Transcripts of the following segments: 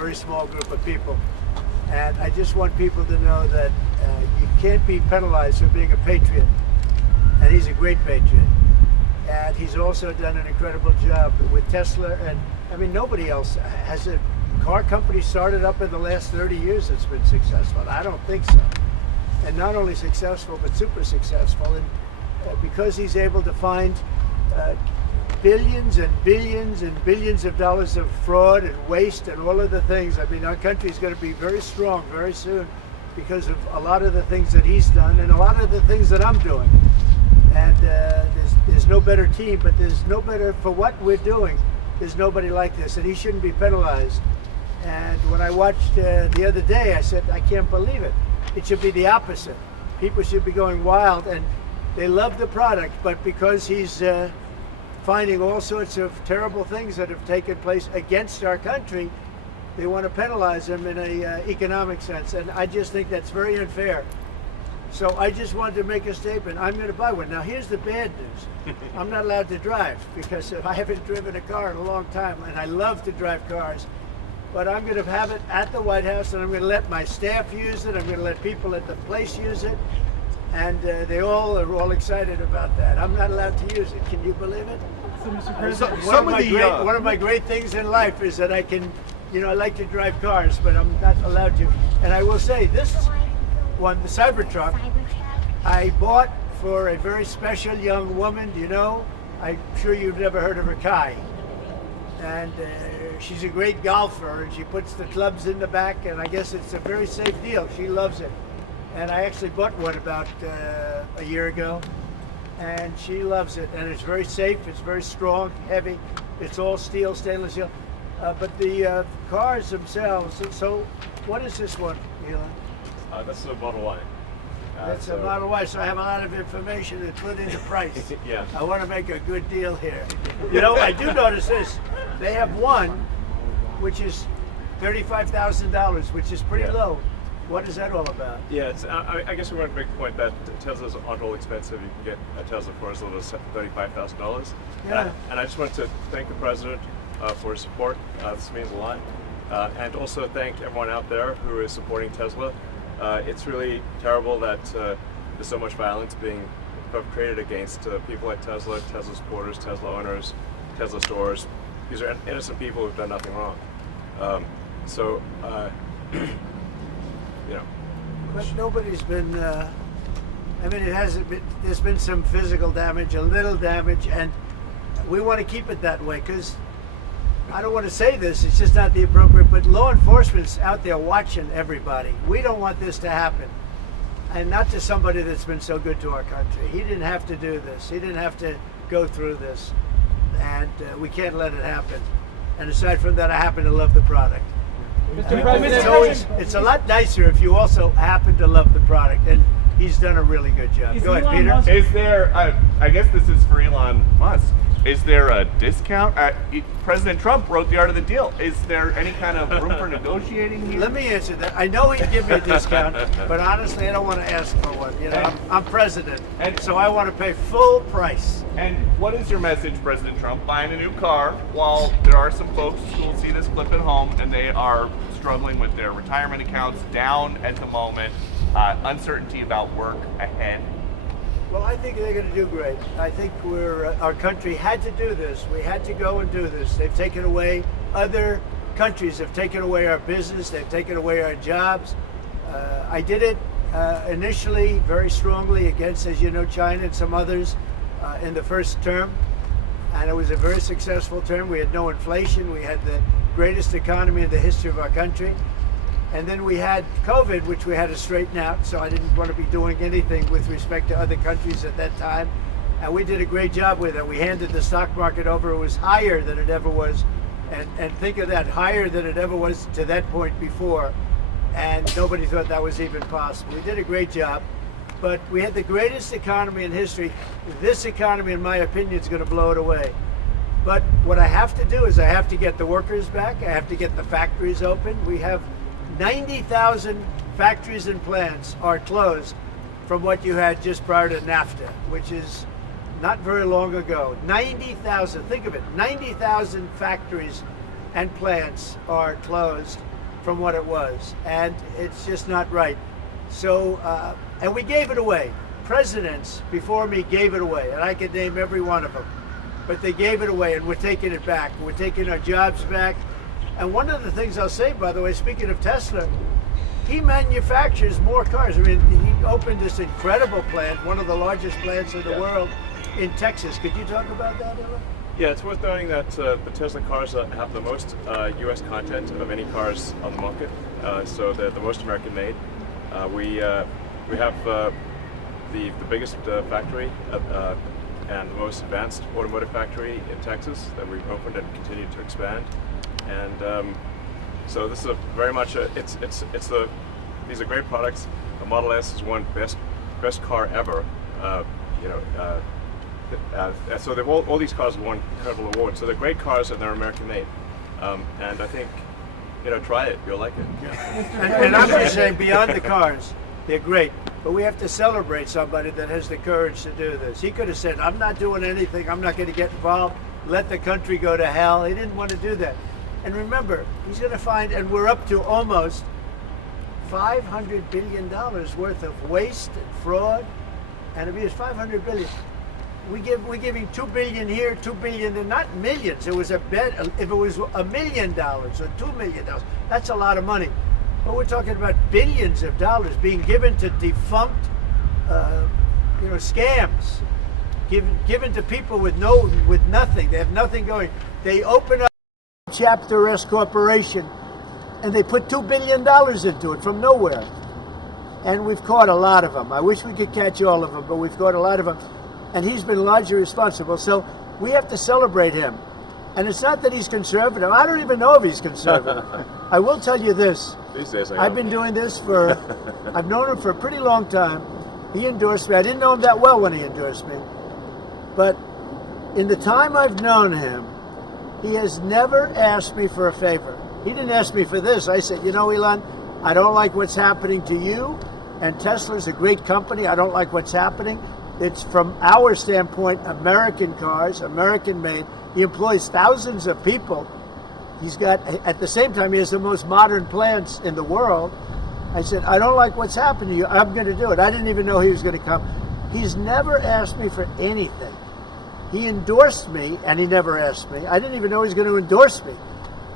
very small group of people. And I just want people to know that you can't be penalized for being a patriot. And he's a great patriot. And he's also done an incredible job with Tesla. And I mean, nobody else has a car company started up in the last 30 years that's been successful. I don't think so. And not only successful, but super successful. And because he's able to find billions and billions and billions of dollars of fraud and waste and all of the things. I mean, our country is going to be very strong very soon because of a lot of the things that he's done and a lot of the things that I'm doing. And there's no better team, but there's no better for what we're doing. There's nobody like this, and he shouldn't be penalized. And when I watched the other day, I said, I can't believe it. It should be the opposite. People should be going wild, and they love the product, but because he's finding all sorts of terrible things that have taken place against our country, they want to penalize him in an economic sense, and I just think that's very unfair. So I just wanted to make a statement. I'm going to buy one. Now here's the bad news. I'm not allowed to drive because I haven't driven a car in a long time, and I love to drive cars. But I'm going to have it at the White House, and I'm going to let my staff use it. I'm going to let people at the place use it. And they all are all excited about that. I'm not allowed to use it. Can you believe it? So, Mr. President, one of my great things in life is that I can, I like to drive cars, but I'm not allowed to. And I will say, this one, the Cybertruck, I bought for a very special young woman. I'm sure you've never heard of her, Kai. And she's a great golfer, and she puts the clubs in the back, and I guess it's a very safe deal. She loves it. And I actually bought one about a year ago, and she loves it. And it's very safe, it's very strong, heavy. It's all steel, stainless steel. But the cars themselves, so what is this one, Elon? That's a Model Y. That's a Model Y, so I have a lot of information to put into price. Yeah. I want to make a good deal here. I do notice this. They have one, which is $35,000, which is pretty low. What is that all about? Yeah, I guess we want to make the point that Teslas aren't all expensive. You can get a Tesla for as little as $35,000. Yeah. And I just want to thank the President for his support. This means a lot. And also thank everyone out there who is supporting Tesla. It's really terrible that there's so much violence being perpetrated against people like Tesla, Tesla supporters, Tesla owners, Tesla stores. These are innocent people who've done nothing wrong. But nobody's been, it hasn't been, there's been some physical damage, a little damage, and we want to keep it that way because I don't want to say this, it's just not the appropriate, but law enforcement's out there watching everybody. We don't want this to happen. And not to somebody that's been so good to our country. He didn't have to do this. He didn't have to go through this. And we can't let it happen. And aside from that, I happen to love the product. Mr. President, it's a lot nicer if you also happen to love the product, and he's done a really good job. Go ahead, Peter. Is there, I guess this is for Elon Musk, is there a discount? President Trump wrote the art of the deal. Is there any kind of room for negotiating here? Let me answer that. I know he'd give me a discount, but honestly, I don't want to ask for one. I'm president, and so I want to pay full price. And what is your message, President Trump, buying a new car while there are some folks who will see this clip at home and they are struggling with their retirement accounts down at the moment, uncertainty about work ahead? Well, I think they're going to do great. I think our country had to do this. We had to go and do this. They've taken away, other countries have taken away our business. They've taken away our jobs. I did it initially very strongly against, as you know, China and some others in the first term. And it was a very successful term. We had no inflation. We had the greatest economy in the history of our country. And then we had COVID, which we had to straighten out, so I didn't want to be doing anything with respect to other countries at that time. And we did a great job with it. We handed the stock market over. It was higher than it ever was. And think of that, higher than it ever was to that point before. And nobody thought that was even possible. We did a great job. But we had the greatest economy in history. This economy, in my opinion, is going to blow it away. But what I have to do is I have to get the workers back. I have to get the factories open. We have 90,000 factories and plants are closed from what you had just prior to NAFTA, which is not very long ago. 90,000, think of it, 90,000 factories and plants are closed. from what it was, and it's just not right. So, and we gave it away. Presidents before me gave it away, and I could name every one of them. But they gave it away, and we're taking it back. We're taking our jobs back. And one of the things I'll say, by the way, speaking of Tesla, he manufactures more cars. I mean, he opened this incredible plant, one of the largest plants in the world, in Texas. Could you talk about that, Elon? Yeah, it's worth noting that the Tesla cars have the most U.S. content of any cars on the market, so they're the most American made. We have the biggest factory and the most advanced automotive factory in Texas that we've opened and continue to expand. And so this is very much these are great products. The Model S is one best car ever. So they've all these cars have won incredible awards. So they're great cars and they're American made. And I think, try it. You'll like it. Yeah. And I'm just saying, beyond the cars, they're great. But we have to celebrate somebody that has the courage to do this. He could have said, I'm not doing anything. I'm not going to get involved. Let the country go to hell. He didn't want to do that. And remember, he's going to find, and we're up to almost $500 billion worth of waste and fraud and abuse. $500 billion. We're giving $2 billion here, $2 billion there, not millions. It was a bet. If it was $1 million or $2 million, that's a lot of money. But we're talking about billions of dollars being given to defunct, scams, given to people with nothing. They have nothing going. They open up Chapter S corporation, and they put $2 billion into it from nowhere. And we've caught a lot of them. I wish we could catch all of them, but we've caught a lot of them. And he's been largely responsible. So we have to celebrate him. And it's not that he's conservative. I don't even know if he's conservative. I will tell you this. These days I've been doing this I've known him for a pretty long time. He endorsed me. I didn't know him that well when he endorsed me. But in the time I've known him, he has never asked me for a favor. He didn't ask me for this. I said, Elon, I don't like what's happening to you. And Tesla's a great company. I don't like what's happening. It's, from our standpoint, American cars, American made. He employs thousands of people. He's got, at the same time, he has the most modern plants in the world. I said, I don't like what's happened to you. I'm going to do it. I didn't even know he was going to come. He's never asked me for anything. He endorsed me, and he never asked me. I didn't even know he was going to endorse me.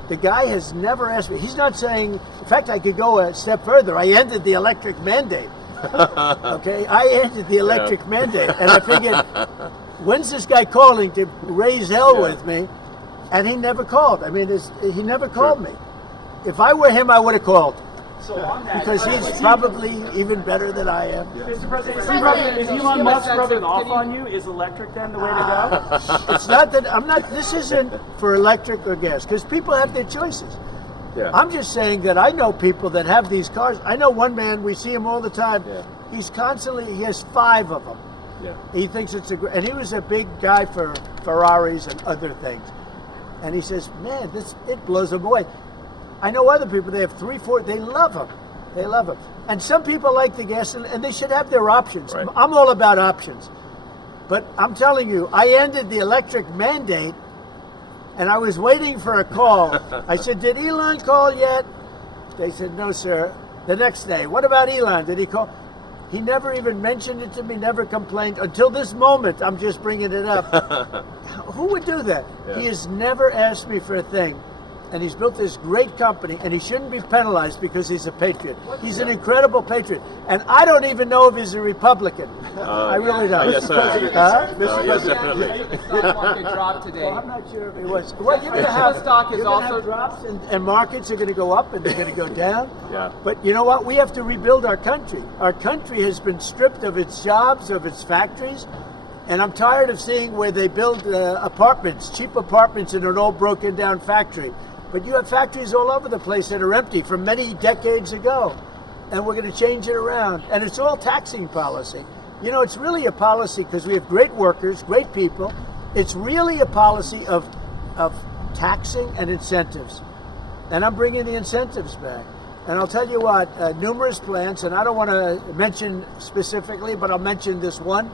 The guy has never asked me. He's not saying, in fact, I could go a step further. I ended the electric mandate. Okay, I ended the electric mandate, and I figured, when's this guy calling to raise hell with me? And he never called. I mean, he never called me. If I were him, I would have called. So on that, because he's probably even better than I am. Mr. President, is Elon Musk rubbing off on you? Is electric then the way to go? It's not that this isn't for electric or gas, because people have their choices. Yeah. I'm just saying that I know people that have these cars. I know one man, we see him all the time. Yeah. He has 5 of them. Yeah. He thinks it's and he was a big guy for Ferraris and other things. And he says, man, it blows him away. I know other people, they have 3, 4, they love them. They love them. And some people like the gas, and they should have their options. Right. I'm all about options. But I'm telling you, I ended the electric mandate, and I was waiting for a call. I said, did Elon call yet? They said, no, sir. The next day, what about Elon? Did he call? He never even mentioned it to me, never complained. Until this moment, I'm just bringing it up. Who would do that? Yeah. He has never asked me for a thing. And he's built this great company, and he shouldn't be penalized because he's a patriot. He's an incredible patriot. And I don't even know if he's a Republican. I really don't. Yes, sir. Yes, definitely. Stock market dropped today. Well, I'm not sure if he was. Well, you're going to have drops, and markets are going to go up, and they're going to go down. Yeah. But you know what? We have to rebuild our country. Our country has been stripped of its jobs, of its factories. And I'm tired of seeing where they build apartments, cheap apartments in an old broken down factory. But you have factories all over the place that are empty from many decades ago. And we're going to change it around. And it's all taxing policy. You know, it's really a policy because we have great workers, great people. It's really a policy of taxing and incentives. And I'm bringing the incentives back. And I'll tell you what, numerous plants, and I don't want to mention specifically, but I'll mention this one.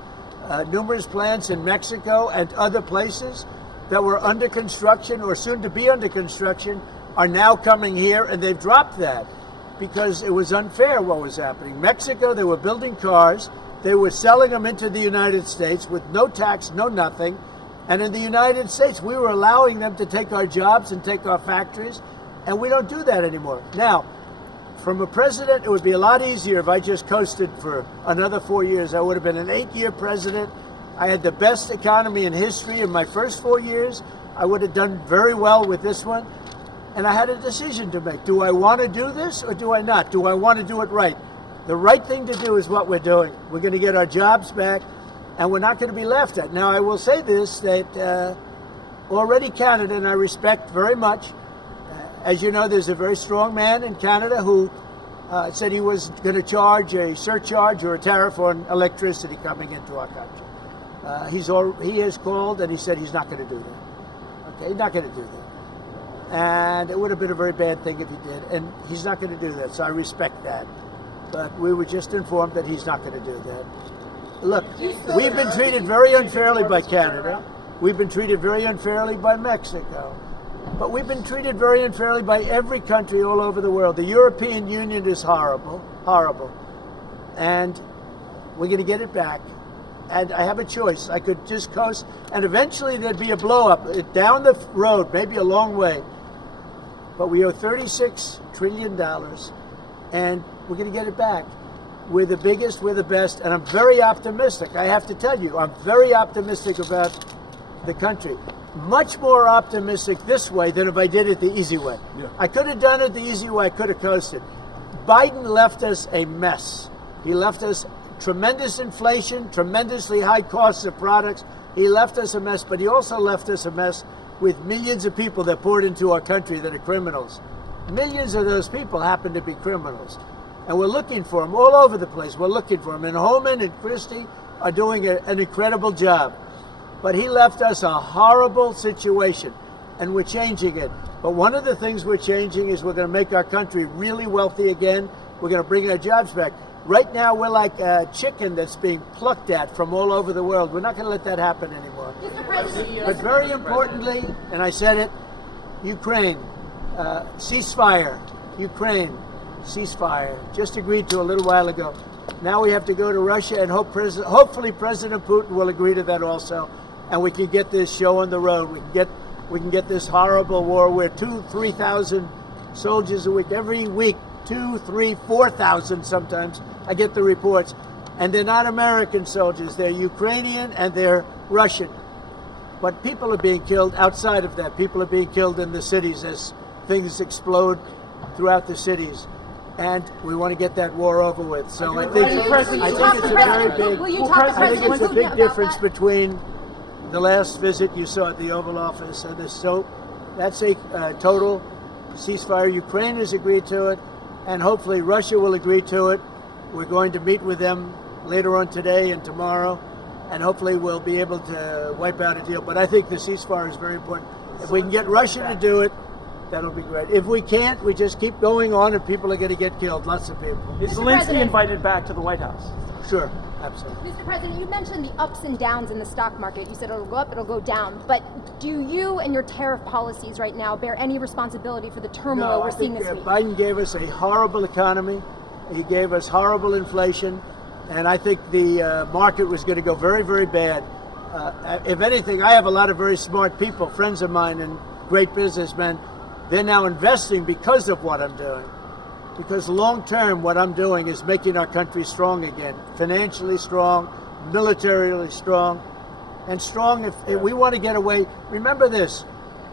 Numerous plants in Mexico and other places that were under construction or soon to be under construction are now coming here, and they've dropped that because it was unfair what was happening. Mexico, they were building cars. They were selling them into the United States with no tax, no nothing. And in the United States, we were allowing them to take our jobs and take our factories, and we don't do that anymore. Now, from a president, it would be a lot easier if I just coasted for another 4 years. I would have been an 8-year president. I had the best economy in history in my first 4 years. I would have done very well with this one. And I had a decision to make. Do I want to do this or do I not? Do I want to do it right? The right thing to do is what we're doing. We're going to get our jobs back, and we're not going to be laughed at. Now, I will say this, that already Canada, and I respect very much, as you know, there's a very strong man in Canada who said he was going to charge a surcharge or a tariff on electricity coming into our country. He has called and he said he's not going to do that. Okay, he's not going to do that. And it would have been a very bad thing if he did. And he's not going to do that, so I respect that. But we were just informed that he's not going to do that. Look, we've been treated very unfairly by Canada. We've been treated very unfairly by Mexico. But we've been treated very unfairly by every country all over the world. The European Union is horrible, horrible. And we're going to get it back. And I have a choice. I could just coast, and eventually there'd be a blow-up down the road, maybe a long way. But we owe $36 trillion, and we're going to get it back. We're the biggest, we're the best, and I'm very optimistic. I have to tell you, I'm very optimistic about the country. Much more optimistic this way than if I did it the easy way. Yeah. I could have done it the easy way, I could have coasted. Biden left us a mess. He left us tremendous inflation, tremendously high costs of products. He left us a mess, but he also left us a mess with millions of people that poured into our country that are criminals. Millions of those people happen to be criminals. And we're looking for them all over the place. We're looking for them. And Homan and Christie are doing an incredible job. But he left us a horrible situation, and we're changing it. But one of the things we're changing is we're going to make our country really wealthy again. We're going to bring our jobs back. Right now, we're like a chicken that's being plucked at from all over the world. We're not going to let that happen anymore. But very importantly, and I said it, Ukraine, ceasefire. Ukraine, ceasefire. Just agreed to a little while ago. Now we have to go to Russia, and hopefully President Putin will agree to that also, and we can get this show on the road. We can get this horrible war where 2,000-3,000 soldiers a week, every week, 2,000, 3,000, 4,000 sometimes. I get the reports. And they're not American soldiers. They're Ukrainian and they're Russian. But people are being killed outside of that. People are being killed in the cities as things explode throughout the cities. And we want to get that war over with. So I think it's a big difference between the last visit you saw at the Oval Office and this. So that's a total ceasefire. Ukraine has agreed to it, and hopefully Russia will agree to it. We're going to meet with them later on today and tomorrow, and hopefully we'll be able to wipe out a deal. But I think the ceasefire is very important. If we can get Russia to do it, that'll be great. If we can't, we just keep going on, and people are going to get killed. Lots of people. Is Zelensky invited back to the White House? Sure, absolutely. Mr. President, you mentioned the ups and downs in the stock market. You said it'll go up, it'll go down. But do you and your tariff policies right now bear any responsibility for the turmoil we're seeing this week? Biden gave us a horrible economy. He gave us horrible inflation. And I think the market was going to go very, very bad. If anything, I have a lot of very smart people, friends of mine and great businessmen. They're now investing because of what I'm doing. Because long term, what I'm doing is making our country strong again. Financially strong, militarily strong, and strong if we want to get away. Remember this,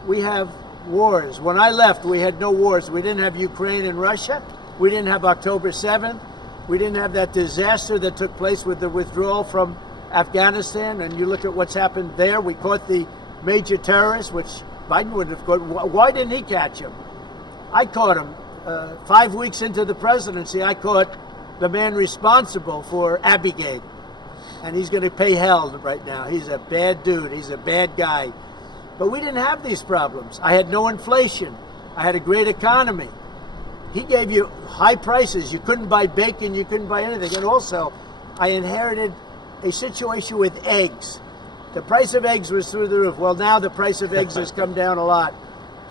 we have wars. When I left, we had no wars. We didn't have Ukraine and Russia. We didn't have October 7th. We didn't have that disaster that took place with the withdrawal from Afghanistan. And you look at what's happened there. We caught the major terrorist, which Biden wouldn't have caught. Why didn't he catch him? I caught him. 5 weeks into the presidency, I caught the man responsible for Abigail. And he's going to pay hell right now. He's a bad dude. He's a bad guy. But we didn't have these problems. I had no inflation. I had a great economy. He gave you high prices. You couldn't buy bacon. You couldn't buy anything. And also, I inherited a situation with eggs. The price of eggs was through the roof. Well, now the price of eggs has come down a lot.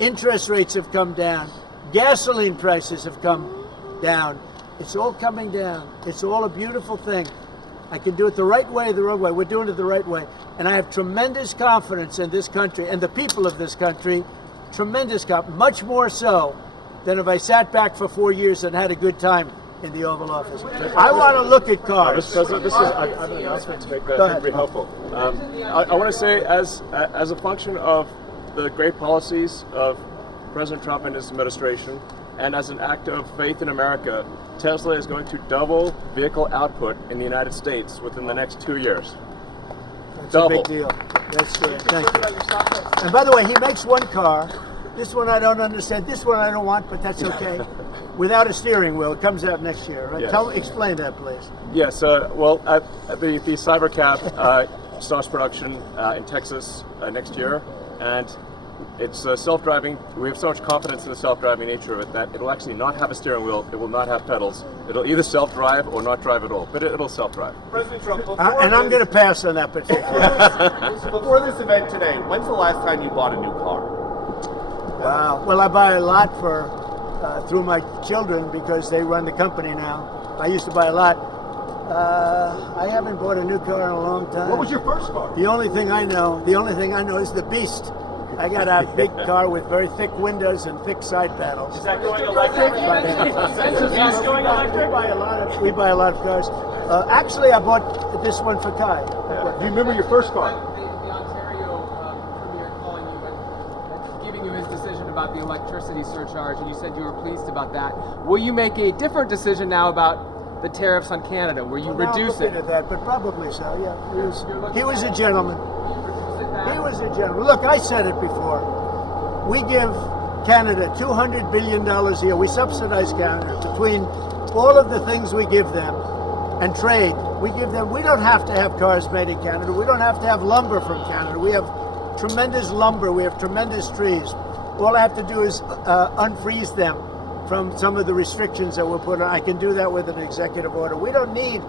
Interest rates have come down. Gasoline prices have come down. It's all coming down. It's all a beautiful thing. I can do it the right way, the wrong way. We're doing it the right way. And I have tremendous confidence in this country and the people of this country, tremendous confidence, much more so than if I sat back for 4 years and had a good time in the Oval Office. I want to look at cars. Mr. President, I have an announcement to make that I think will be helpful. I want to say, as a function of the great policies of President Trump and his administration, and as an act of faith in America, Tesla is going to double vehicle output in the United States within the next 2 years. That's Double. a big deal. That's good. Thank you. And by the way, he makes one car. This one I don't understand. This one I don't want, but that's okay. Without a steering wheel. It comes out next year, right? Yes. Explain that, please. Yes. Well, the Cybercab starts production in Texas next year, and it's self-driving. We have so much confidence in the self-driving nature of it that it'll actually not have a steering wheel. It will not have pedals. It'll either self-drive or not drive at all. But it'll self-drive. President Trump, And I'm going to pass on that particular. before this event today, when's the last time you bought a new car? Wow. Well, I buy a lot through my children because they run the company now. I used to buy a lot. I haven't bought a new car in a long time. What was your first car? The only thing I know is the Beast. I got a big car with very thick windows and thick side panels. Is that going electric? Is the Beast going electric? We buy a lot of cars. Actually, I bought this one for Kai. Do you remember your first car? The Ontario Premier calling you and giving you his decision about the electricity surcharge, and you said you were pleased about that. Will you make a different decision now about the tariffs on Canada? Will you reduce it? At that, but probably so. Yeah, he was a gentleman. He was a gentleman. Look, I said it before. We give Canada $200 billion a year. We subsidize Canada between all of the things we give them and trade. We give them. We don't have to have cars made in Canada. We don't have to have lumber from Canada. We have tremendous lumber. We have tremendous trees. All I have to do is unfreeze them from some of the restrictions that were put on. I can do that with an executive order. We don't need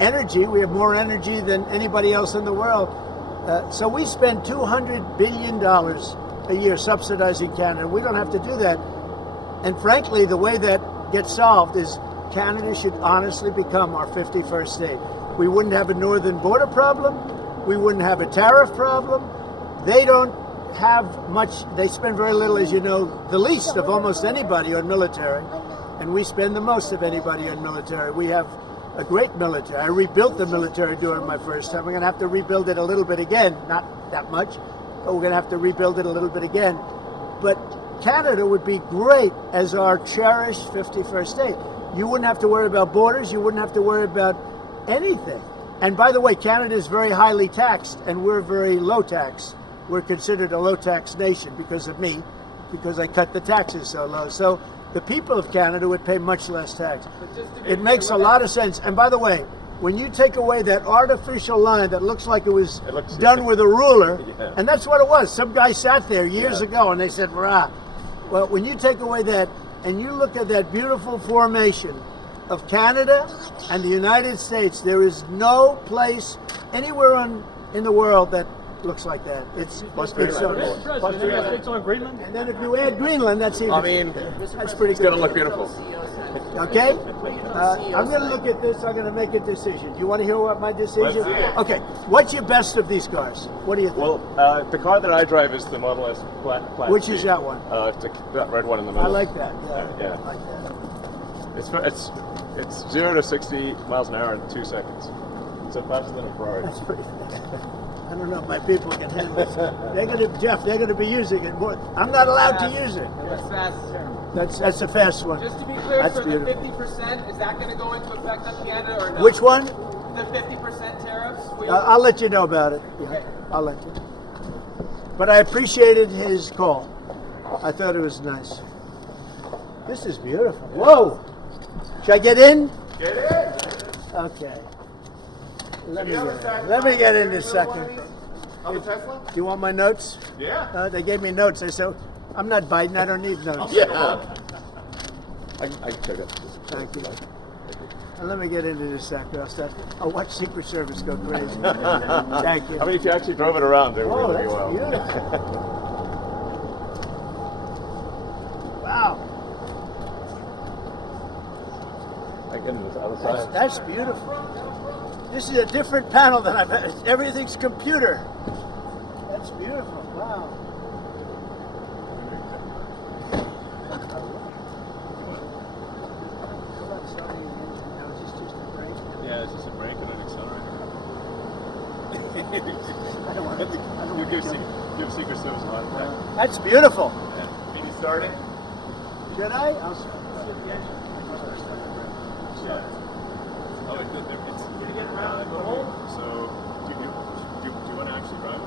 energy. We have more energy than anybody else in the world. So we spend $200 billion a year subsidizing Canada. We don't have to do that. And frankly, the way that gets solved is Canada should honestly become our 51st state. We wouldn't have a northern border problem. We wouldn't have a tariff problem. They don't have much. They spend very little, as you know, the least of almost anybody on military. And we spend the most of anybody on military. We have a great military. I rebuilt the military during my first time. We're going to have to rebuild it a little bit again. Not that much, but we're going to have to rebuild it a little bit again. But Canada would be great as our cherished 51st state. You wouldn't have to worry about borders. You wouldn't have to worry about anything. And by the way, Canada is very highly taxed, and we're very low tax. We're considered a low tax nation because of me, because I cut the taxes so low. So the people of Canada would pay much less tax. It makes a lot of sense. And by the way, when you take away that artificial line that looks like it was done with a ruler, and that's what it was. Some guy sat there years ago and they said, "Rah." Well, when you take away that and you look at that beautiful formation of Canada and the United States, there is no place anywhere in the world that looks like that. It's Plus so Plus, the United States on Greenland? and then if you add Greenland, that's even. That's pretty It's going good. to look beautiful. Okay, I'm going to look at this. I'm going to make a decision. Do you want to hear what my decision? Okay, what's your best of these cars? What do you think? Well, the car that I drive is the Model S Plaid Which C. is that one? That red one in the middle. I like that. Yeah, Yeah. I like that. It's 0 to 60 miles an hour in 2 seconds. So faster than a Ferrari. That's pretty fast. I don't know if my people can handle it. They're going to be using it more. I'm not allowed to use it. That's fast. That's a fast one. Just to be clear, That's for the beautiful. 50%, is that going to go into effect on Canada or no? Which one? The 50% tariffs? I'll let you know about it. Yeah, I'll let you. But I appreciated his call. I thought it was nice. This is beautiful. Whoa! Should I get in? Get in. Okay. Let me get in this second. On the Tesla? Do you want my notes? Yeah. They gave me notes. I said, I'm not Biden. I don't need notes. Yeah. I can check it. Thank you. Let me get into this sector. I'll watch Secret Service go crazy. Thank you. I mean, if you actually drove it around, it would Oh, really be that's well. beautiful. break into this other side. That's beautiful. This is a different panel than I've had. Everything's computer. That's beautiful. Wow. Yeah, it's just a brake and an accelerator. I don't want You give Secret Service a lot of time. That's beautiful. Can you start it? Should I? I'll start the engine. Oh, it's going to get around the hole. So, do you want to actually drive it?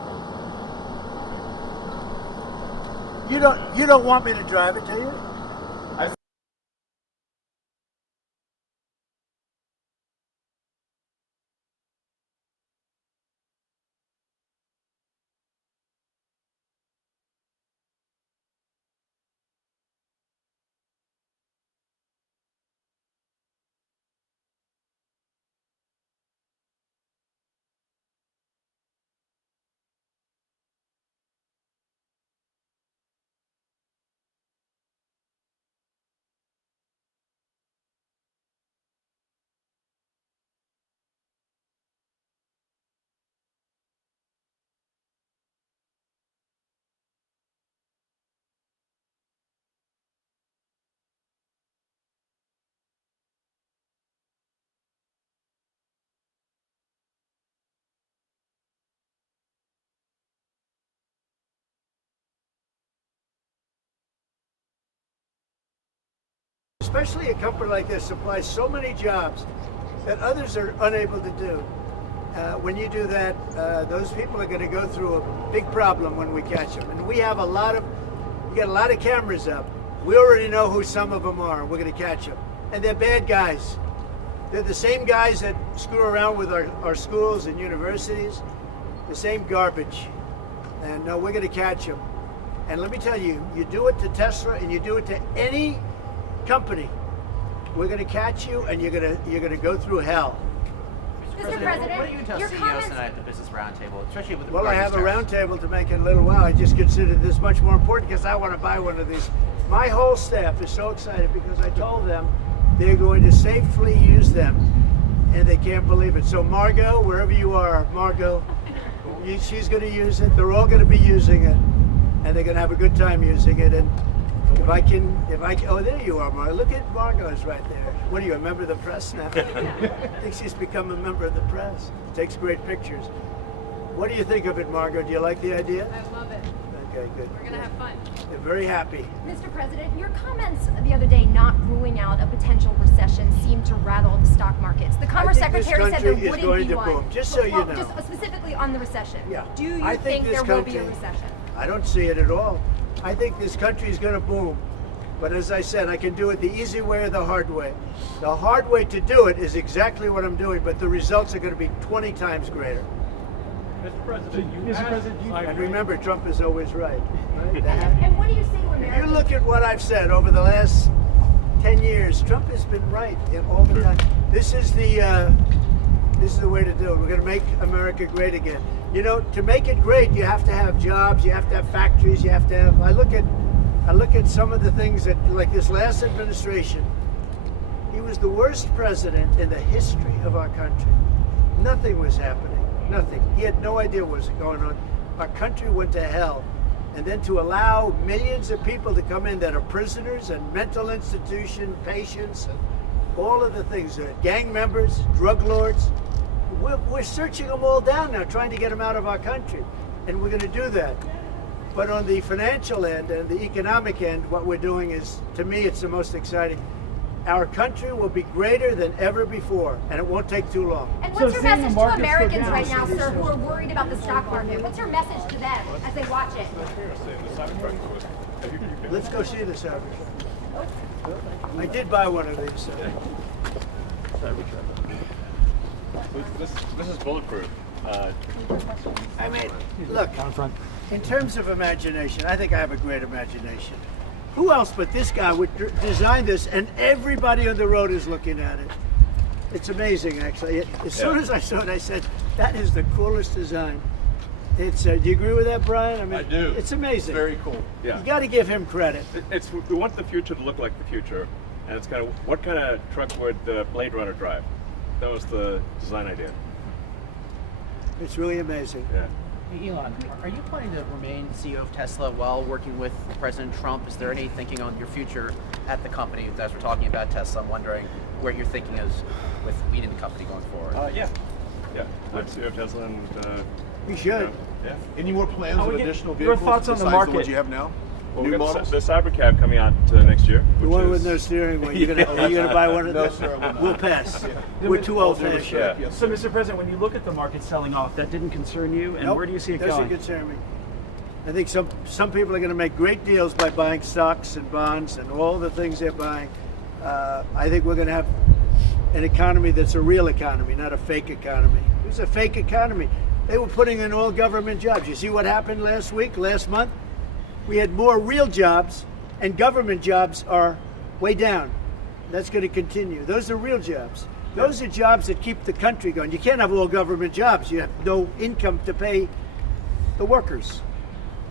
You don't want me to drive it, do you? Especially a company like this supplies so many jobs that others are unable to do. When you do that, those people are going to go through a big problem when we catch them. And we have we got a lot of cameras up. We already know who some of them are. We're going to catch them. And they're bad guys. They're the same guys that screw around with our schools and universities. The same garbage. And we're going to catch them. And let me tell you, you do it to Tesla and you do it to any company, we're going to catch you, and you're going to go through hell. Mr. President, what do you tell your CEOs comments tonight at the Business Roundtable, especially with the Well, I have a tariffs? roundtable to make in a little while. I just consider this much more important because I want to buy one of these. My whole staff is so excited because I told them they're going to safely use them, and they can't believe it. So Margot, wherever you are, Margot, she's going to use it. They're all going to be using it, and they're going to have a good time using it. And oh, there you are, Margot. Look at Margot's right there. What are you, a member of the press now? I think she's become a member of the press. Takes great pictures. What do you think of it, Margot? Do you like the idea? I love it. Okay, good. We're going to have fun. They're very happy. Mr. President, your comments the other day not ruling out a potential recession seemed to rattle the stock markets. The Commerce Secretary said there wouldn't going be to one. boom. Just so you know. Just specifically on the recession. Yeah. Do you I think this there will be a country- recession? I don't see it at all. I think this country is going to boom. But as I said, I can do it the easy way or the hard way. The hard way to do it is exactly what I'm doing, but the results are going to be 20 times greater. Mr. President, And remember, Trump is always right. Right? And what do you say to If you Americans? look at what I've said over the last 10 years, Trump has been right all the time. This is the way to do it. We're going to make America great again. You know, to make it great, you have to have jobs, you have to have factories, you have to have. I look at some of the things that, like this last administration, he was the worst president in the history of our country. Nothing was happening. Nothing. He had no idea what was going on. Our country went to hell. And then to allow millions of people to come in that are prisoners and mental institution patients and all of the things, gang members, drug lords, we're searching them all down now, trying to get them out of our country. And we're going to do that. But on the financial end and the economic end, what we're doing is, to me, it's the most exciting. Our country will be greater than ever before, and it won't take too long. And what's your message to Americans right now, sir, who are worried about the stock market? What's your message to them as they watch it? Let's go see the Cybertruck. I did buy one of these. This is bulletproof. I mean, look, in terms of imagination, I think I have a great imagination. Who else but this guy would design this, and everybody on the road is looking at it? It's amazing, actually. As soon as I saw it, I said, that is the coolest design. It's. Do you agree with that, Brian? I mean, I do. It's amazing. Very cool. Yeah. You got to give him credit. We want the future to look like the future, and it's kind of what kind of truck would the Blade Runner drive? That was the design idea. It's really amazing. Yeah. Elon, are you planning to remain CEO of Tesla while working with President Trump? Is there any thinking on your future at the company? As we're talking about Tesla, I'm wondering where your thinking is with leading the company going forward. Yeah. I'm CEO of Tesla, and We should. yeah. Any more plans Oh, of yeah. additional Your vehicles thoughts on the besides market? the ones you have now? Well, New we've got models? the Cybercab coming out next year. The which one with is- no steering wheel. Are you gonna buy one of No, those? sir, I will not. We'll pass. We're too old fashioned. Yeah. Yes, So, sir. Mr. President, when you look at the market selling off, that didn't concern you, and Nope, where do you see it doesn't going? concern me. I think some people are going to make great deals by buying stocks and bonds and all the things they're buying. I think we're going to have an economy that's a real economy, not a fake economy. It was a fake economy. They were putting in all government jobs. You see what happened last month? We had more real jobs, and government jobs are way down. That's going to continue. Those are real jobs. Those are jobs that keep the country going. You can't have all government jobs. You have no income to pay the workers.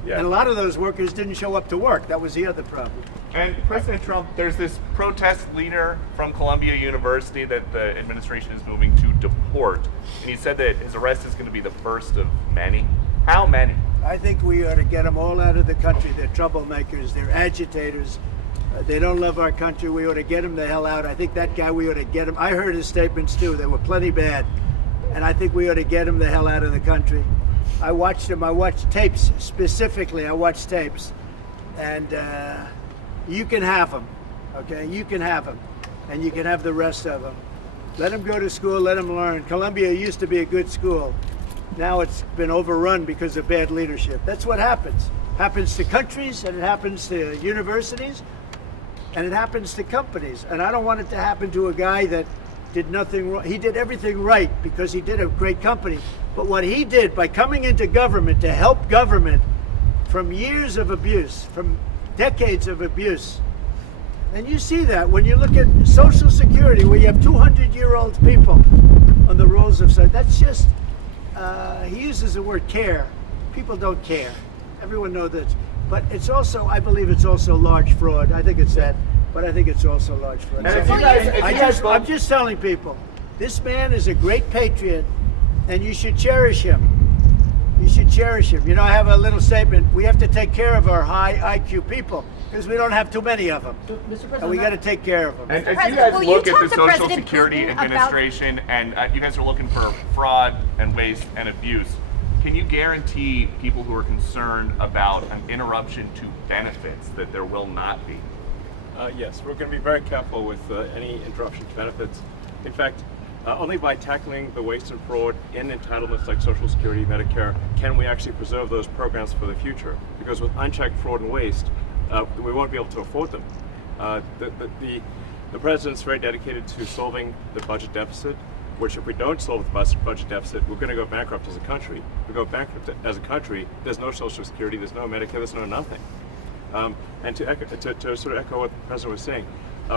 Yeah. And a lot of those workers didn't show up to work. That was the other problem. And President Trump, there's this protest leader from Columbia University that the administration is moving to deport. And he said that his arrest is going to be the first of many. How many? I think we ought to get them all out of the country. They're troublemakers. They're agitators. They don't love our country. We ought to get them the hell out. I think that guy, we ought to get him. I heard his statements too. They were plenty bad. And I think we ought to get him the hell out of the country. I watched him. I watched tapes specifically. I watched tapes. And you can have them. Okay? You can have them. And you can have the rest of them. Let them go to school. Let them learn. Columbia used to be a good school. Now it's been overrun because of bad leadership. That's what happens. Happens to countries, and it happens to universities, and it happens to companies. And I don't want it to happen to a guy that did nothing wrong. He did everything right because he did a great company. But what he did by coming into government to help government from years of abuse, from decades of abuse, and you see that when you look at Social Security, where you have 200-year-old people on the rolls of society. That's just, he uses the word care. People don't care. Everyone knows that. But it's also, I believe it's also large fraud. I think it's that, but I think it's also large fraud. And if So you guys I'm just telling people, this man is a great patriot, and you should cherish him. You should cherish him. You know, I have a little statement. We have to take care of our high IQ people because we don't have too many of them. Mr. President, And we got to take care of them. And as you President, guys will you look at talk the to Social President Security Putin about- Administration and you guys are looking for fraud and waste and abuse, can you guarantee people who are concerned about an interruption to benefits that there will not be? Yes, we're going to be very careful with any interruption to benefits. In fact, only by tackling the waste and fraud in entitlements like Social Security, Medicare, can we actually preserve those programs for the future. Because with unchecked fraud and waste, we won't be able to afford them. The president's very dedicated to solving the budget deficit, which if we don't solve the budget deficit, we're going to go bankrupt as a country. If we go bankrupt as a country, there's no Social Security, there's no Medicare, there's no nothing. And to sort of echo what the president was saying,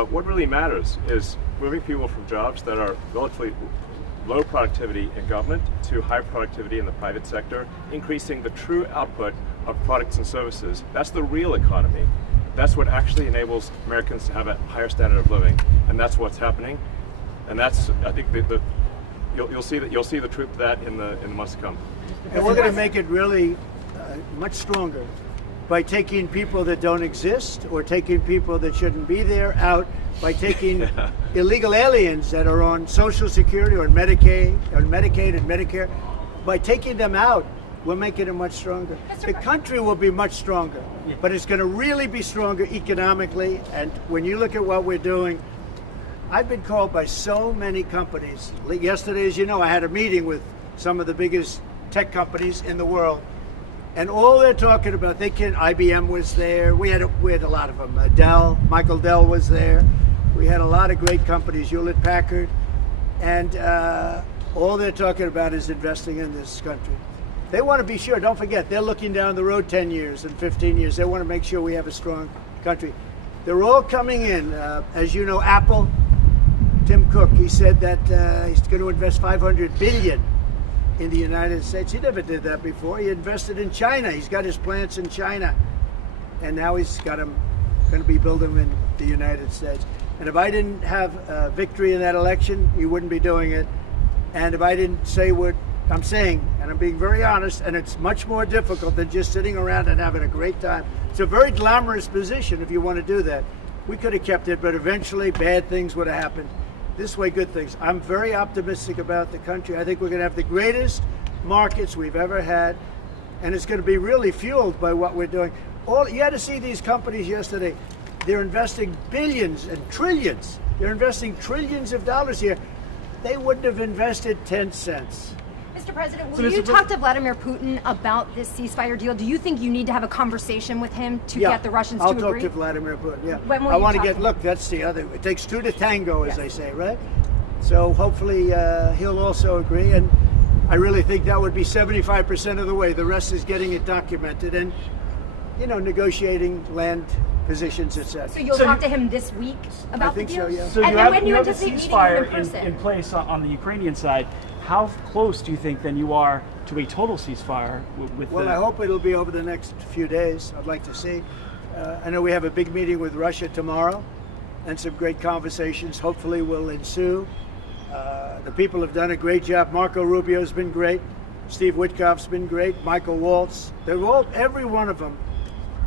what really matters is moving people from jobs that are relatively low productivity in government to high productivity in the private sector, increasing the true output of products and services. That's the real economy. That's what actually enables Americans to have a higher standard of living, and that's what's happening. And that's, I think, you'll see the truth of that in the months to come. And we're going to make it really much stronger by taking people that don't exist or taking people that shouldn't be there out, by taking illegal aliens that are on Social Security or Medicaid and Medicare. By taking them out, we're making it much stronger. The country will be much stronger, but it's going to really be stronger economically. And when you look at what we're doing, I've been called by so many companies. Yesterday, as you know, I had a meeting with some of the biggest tech companies in the world. And all they're talking about, IBM was there. We had a lot of them. Michael Dell was there. We had a lot of great companies, Hewlett Packard. And all they're talking about is investing in this country. They want to be sure, don't forget, they're looking down the road 10 years and 15 years. They want to make sure we have a strong country. They're all coming in. As you know, Apple, Tim Cook, he said that he's going to invest $500 billion in the United States. He never did that before. He invested in China. He's got his plants in China. And now he's got them, going to be building them in the United States. And if I didn't have victory in that election, you wouldn't be doing it. And if I didn't say what I'm saying, and I'm being very honest, and it's much more difficult than just sitting around and having a great time. It's a very glamorous position if you want to do that. We could have kept it, but eventually bad things would have happened. This way, good things. I'm very optimistic about the country. I think we're going to have the greatest markets we've ever had, and it's going to be really fueled by what we're doing. You had to see these companies yesterday. They're investing billions and trillions. They're investing trillions of dollars here. They wouldn't have invested 10 cents. Mr. President, will you talk to Vladimir Putin about this ceasefire deal? Do you think you need to have a conversation with him to get the Russians to agree? I'll talk to Vladimir Putin, yeah. When will I you want to talk get, to him? look, that's the other, it takes two to tango, as they say, right? So hopefully he'll also agree, and I really think that would be 75% of the way. The rest is getting it documented and, you know, negotiating land positions, etc. So you'll talk to him this week about the deal? I think so, yeah. So And you then have, when do you you have a anticipate meeting him in ceasefire person? in place on the Ukrainian side. How close do you think then you are to a total ceasefire with Well, the... I hope it'll be over the next few days. I'd like to see. I know we have a big meeting with Russia tomorrow, and some great conversations hopefully will ensue. The people have done a great job. Marco Rubio's been great. Steve Witkoff's been great. Michael Waltz. They're all, every one of them,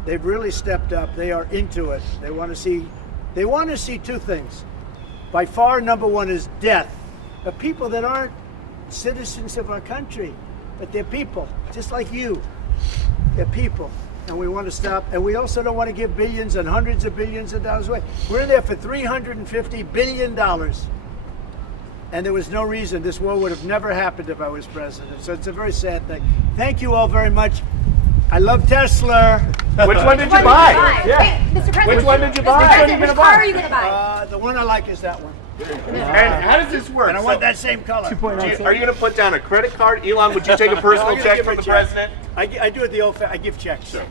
they've really stepped up. They are into it. They want to see two things. By far, number one is death. The people that aren't citizens of our country, but they're people, just like you. They're people, and we want to stop. And we also don't want to give billions and hundreds of billions of dollars away. We're in there for $350 billion, and there was no reason this war would have never happened if I was president. So it's a very sad thing. Thank you all very much. I love Tesla. Which one did you buy? Wait, Mr. President. Which one did you Mr. buy? President, which car are you going to buy? The one I like is that one. And how does this work? And I want that same color. Are you going to put down a credit card? Elon, would you take a personal check from the president? I do it the old. I give checks. Sure.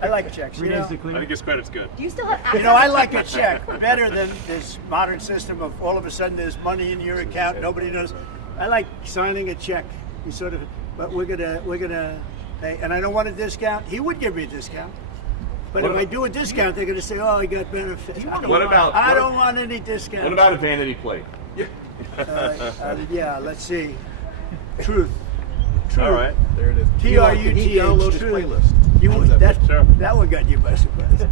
I like checks. You know? I think his credit's good. Do you still have access? You know, I like a check better than this modern system of all of a sudden there's money in your account, nobody knows. I like signing a check. You sort of, but we're gonna pay, and I don't want a discount. He would give me a discount. But if I do a discount, they're going to say, "Oh, he got benefits." I don't want any discount. What about a vanity plate? Yeah, let's see. Truth. All right, there it is. TRUTH. Download his playlist. That one got you by surprise.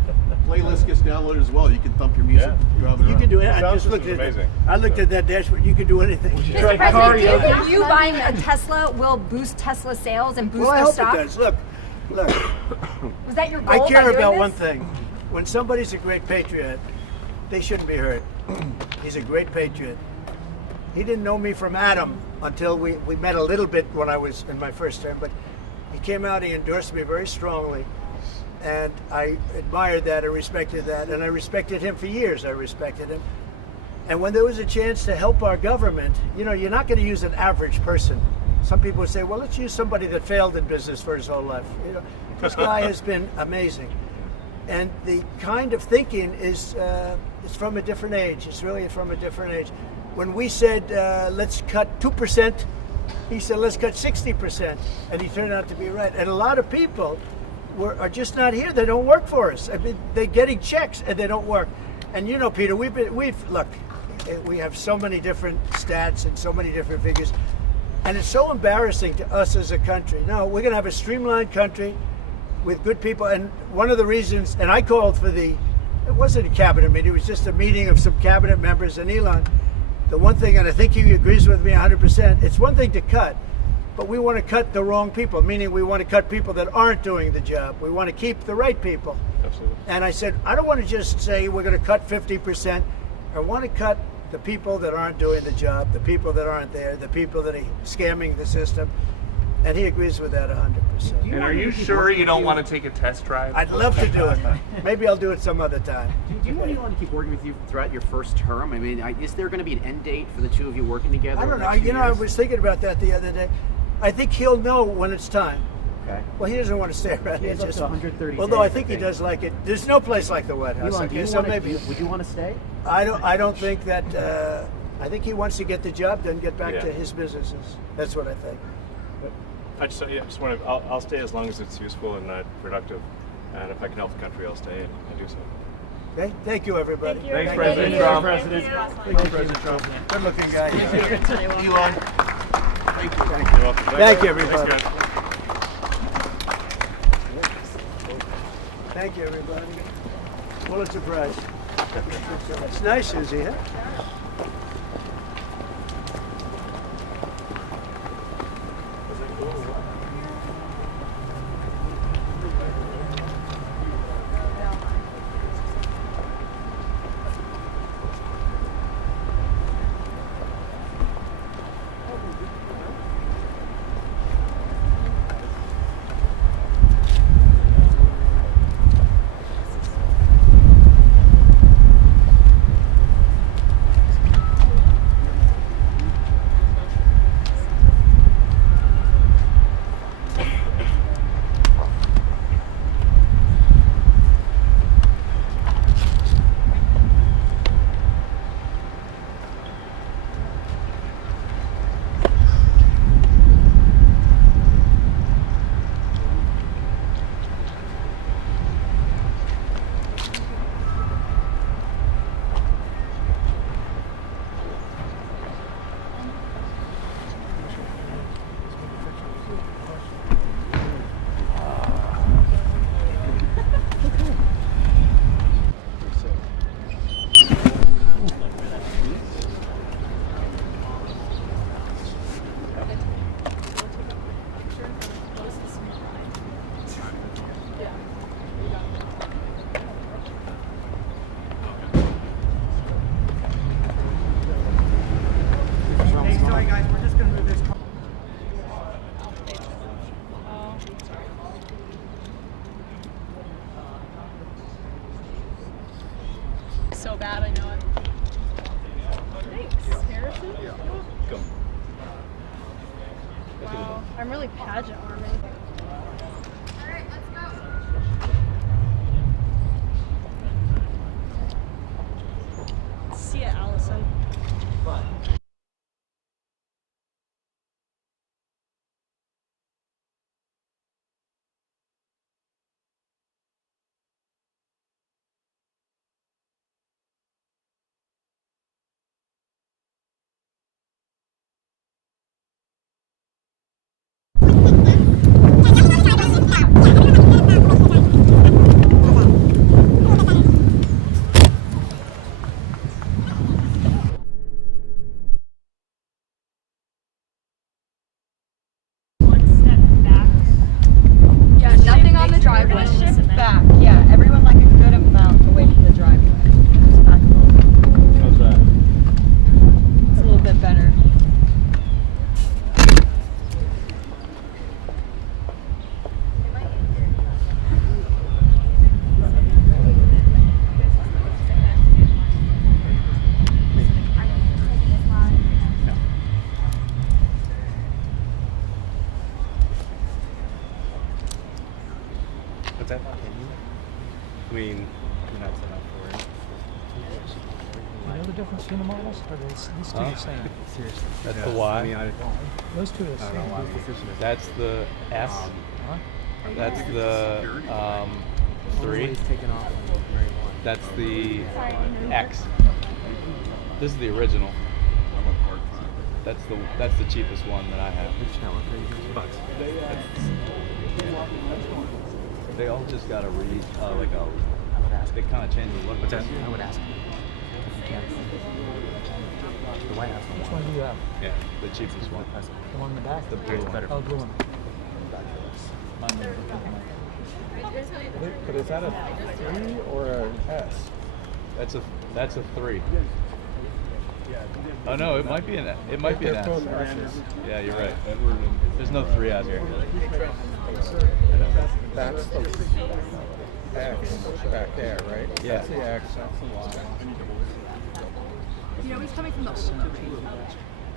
Playlist gets downloaded as well. You can thump your music. You can do it. I Sound just looked system's at amazing. I looked at that dashboard. You can do anything. Mr. President, do you think you buying a Tesla will boost Tesla sales and boost Well, I their hope stock? it does. Look. Was that your goal? I by care doing about this? one thing. When somebody's a great patriot, they shouldn't be hurt. He's a great patriot. He didn't know me from Adam until we met a little bit when I was in my first term, but he came out, he endorsed me very strongly, and I admired that, I respected that, and I respected him for years. I respected him. And when there was a chance to help our government, you know, you're not going to use an average person. Some people would say, well, let's use somebody that failed in business for his whole life. You know, this guy has been amazing. And the kind of thinking is it's from a different age. It's really from a different age. When we said, let's cut 2%, he said, let's cut 60%. And he turned out to be right. And a lot of people are just not here. They don't work for us. I mean, they're getting checks and they don't work. And you know, Peter, look, we have so many different stats and so many different figures. And it's so embarrassing to us as a country. No, we're going to have a streamlined country with good people. And one of the reasons, and I called for it wasn't a cabinet meeting, it was just a meeting of some cabinet members and Elon. The one thing, and I think he agrees with me 100%, it's one thing to cut, but we want to cut the wrong people, meaning we want to cut people that aren't doing the job. We want to keep the right people. Absolutely. And I said, I don't want to just say we're going to cut 50%. I want to cut the people that aren't doing the job, the people that aren't there, the people that are scamming the system. And he agrees with that 100%. And are you sure you don't want to take a test drive? I'd love to do it. Maybe I'll do it some other time. Do you want Elon to keep working with you throughout your first term? I mean, is there going to be an end date for the two of you working together? I don't know. next few You know, I years? was thinking about that the other day. I think he'll know when it's time. Okay. Well, he doesn't want to stay around here. has up to 130 Although I days, think I he think. does like it. There's no place like the White House. Elon, do Okay, you so want maybe would you want to stay? I don't think that. I think he wants to get the job done, get back Yeah. to his businesses. That's what I think. I just want to. I'll stay as long as it's useful and productive, and if I can help the country, I'll stay and do so. Okay, thank you, everybody. Thanks, President Trump. Thank you, President Trump. Good-looking guy. Elon. Thank you. You're welcome. Thank you, everybody. Thanks, guys. Thank you, everybody. Pulitzer Prize. It's nice, Susie, huh? So bad, I know it. Thanks, Harrison. Yeah. Go. Wow, I'm really pageant arming. All right, let's go. See ya, Allison. Bye. Yeah, nothing on the driveway. Shift back. Yeah, everyone like a good amount away from the driveway. Just back a little bit. How's that? It's a little bit better. What's that? I mean, that's enough for it. You know the difference between the models? Or these two the same? Seriously. That's the Y. I mean, Those two are the same. That's the S. Huh? That's the 3. That's the X. This is the original. That's the cheapest one that I have. Which network are you using? Bucks. They all just got a read like a. They kind of changed the look. What's that? I would ask. The White House. Which one do you have? Yeah, the cheapest one. The one in the back? The blue one. Oh, blue one. but is that a 3 or an S? That's a 3. Oh no, it might be an S. Yeah, you're right. There's no 3 out here. That's the X back there, right? Yeah. That's the X, that's the Y. You know, he's coming from the old one.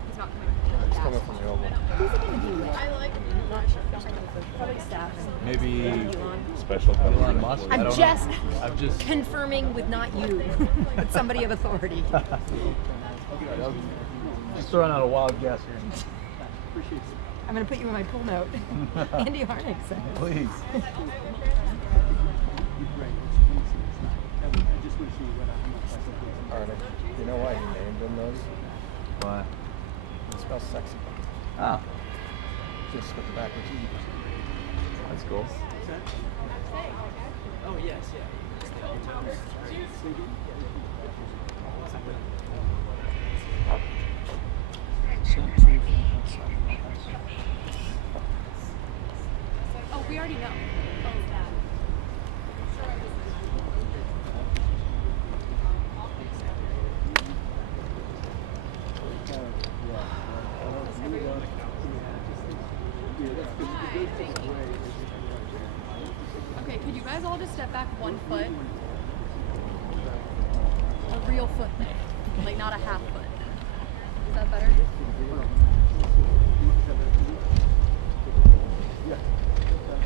He's not coming from the It's coming from the old one. Who's it going to be with? I like probably staff. Maybe special Elon Musk. I I'm don't just, know. I'm just confirming with not you, but somebody of authority. Just throwing out a wild guess here. I'm going to put you in my pool note. Andy Harnick said. please. Arctic. You know why he named them those? Why? It spells sexy. Oh. Just with the backwards E. That's cool. Oh, yes, yeah. Oh, we already know. Okay, could you guys all just step back 1 foot? A real foot, like not a half foot. Is that better?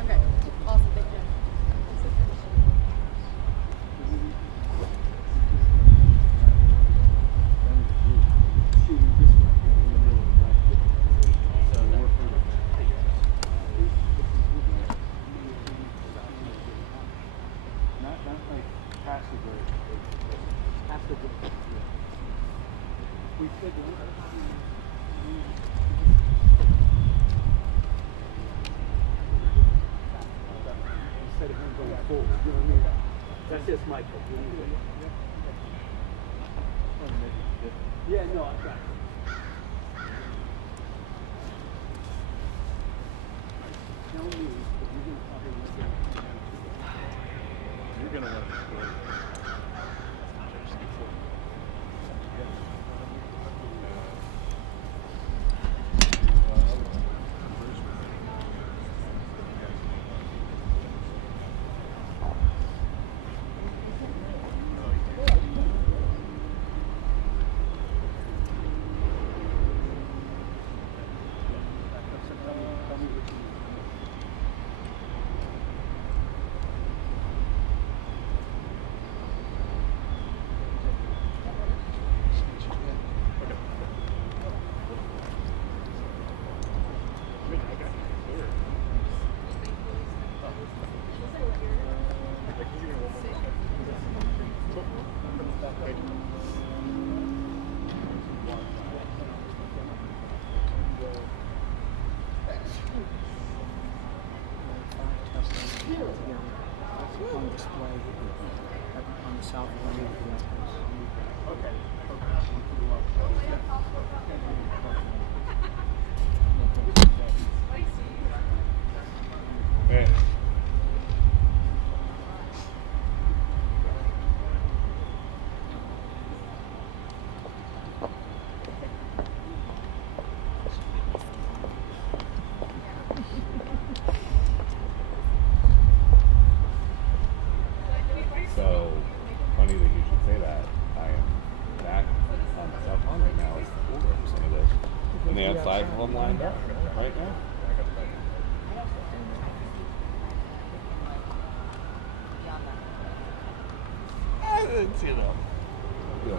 Okay, awesome, thank you. That's just my code. Yeah, no, I got it. You're gonna want to. On display on the south wing of the house. Okay. Hey. So, funny that you should say that. I am back on South Lawn right now as the pool representative. And they have 5 of them lined up right now. I didn't see them. You're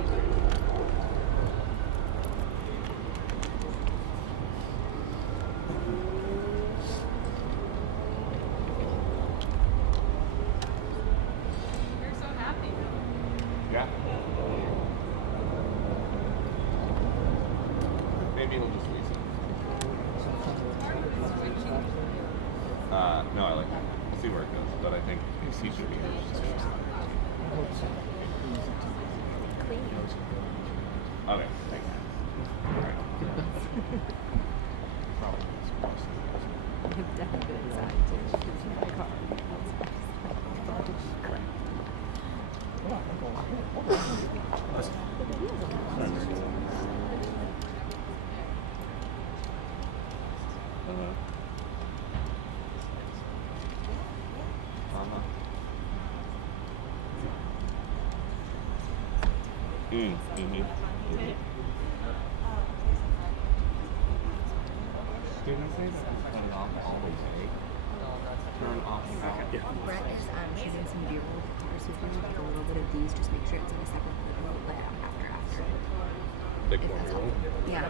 so happy. Yeah. Maybe he'll just lease it. No, I like it. We'll see where it goes, but I think he should be here. Okay, thanks. I've definitely been inside too. It's in my car. Did I say that? Cut it off all the way. Turn off. Okay. Brett is shooting some B-roll cars with me, like a little bit of these, just make sure it's in a separate photo, like after. Big If that's one. helpful. Yeah.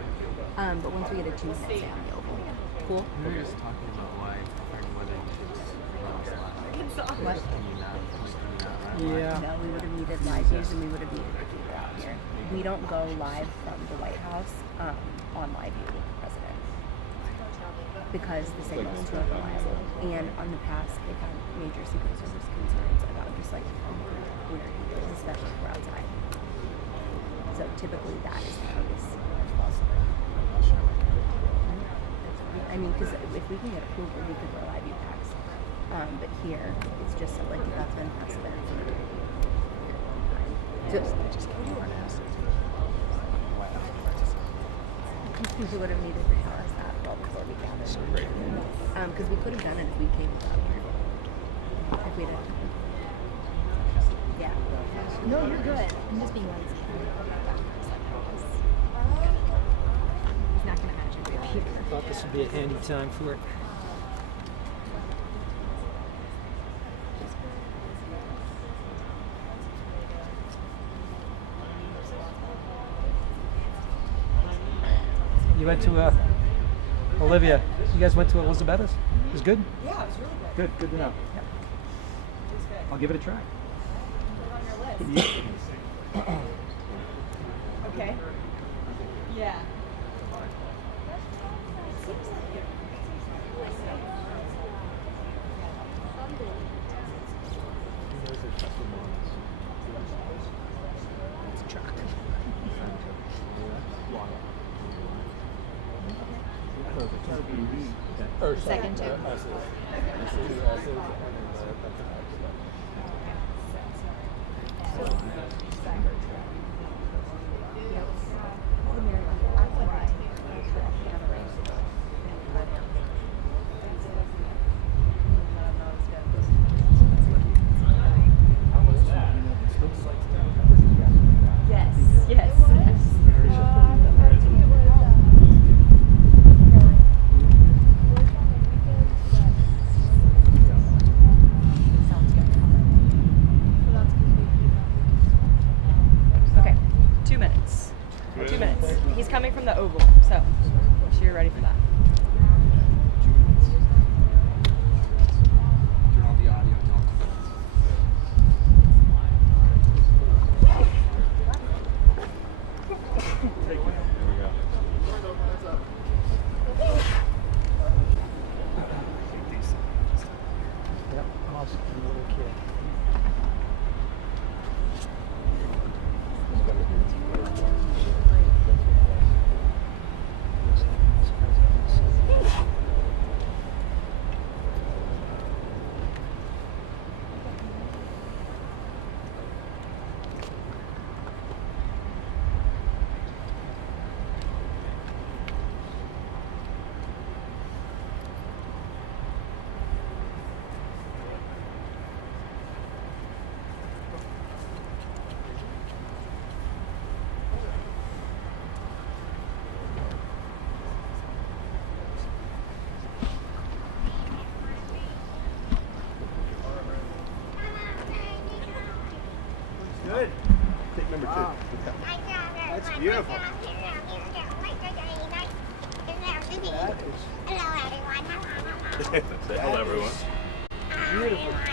But once we get a 2 minute stay on the open. Cool? We were just talking about why whether you should What? can you not Yeah. No, we would have needed live views and we would have needed to keep that. here. We don't go live from the White House on live view with the president because the signal is too unreliable. And on the past, they've had major Secret Service concerns about just like especially if we're outside. So typically that is the case. I mean, because if we can get approval, we could go live view packs. But here, it's just so, like that's been precedent for a very long time. We would have needed to tell us that well before we gathered. Because we could have done it if we came down here. If we'd have. Yeah. No, you're good. I'm just being lazy. He's not going to manage it really either. I thought this would be a handy time for it. You went to Olivia. You guys went to Elizabeth's? It was good? Yeah, it was really good. Good to know. Yep. It was good. I'll give it a try. Put it on your list. Okay. Yeah. It's a truck. Second two. Yes. Yes. Okay. 2 minutes. 2 minutes. He's coming from the Oval, so make sure you're ready for that. Turn on the audio. Yep, awesome. Little kid. Good. Take number Wow. 2. That's beautiful. Say hello, everyone. Beautiful.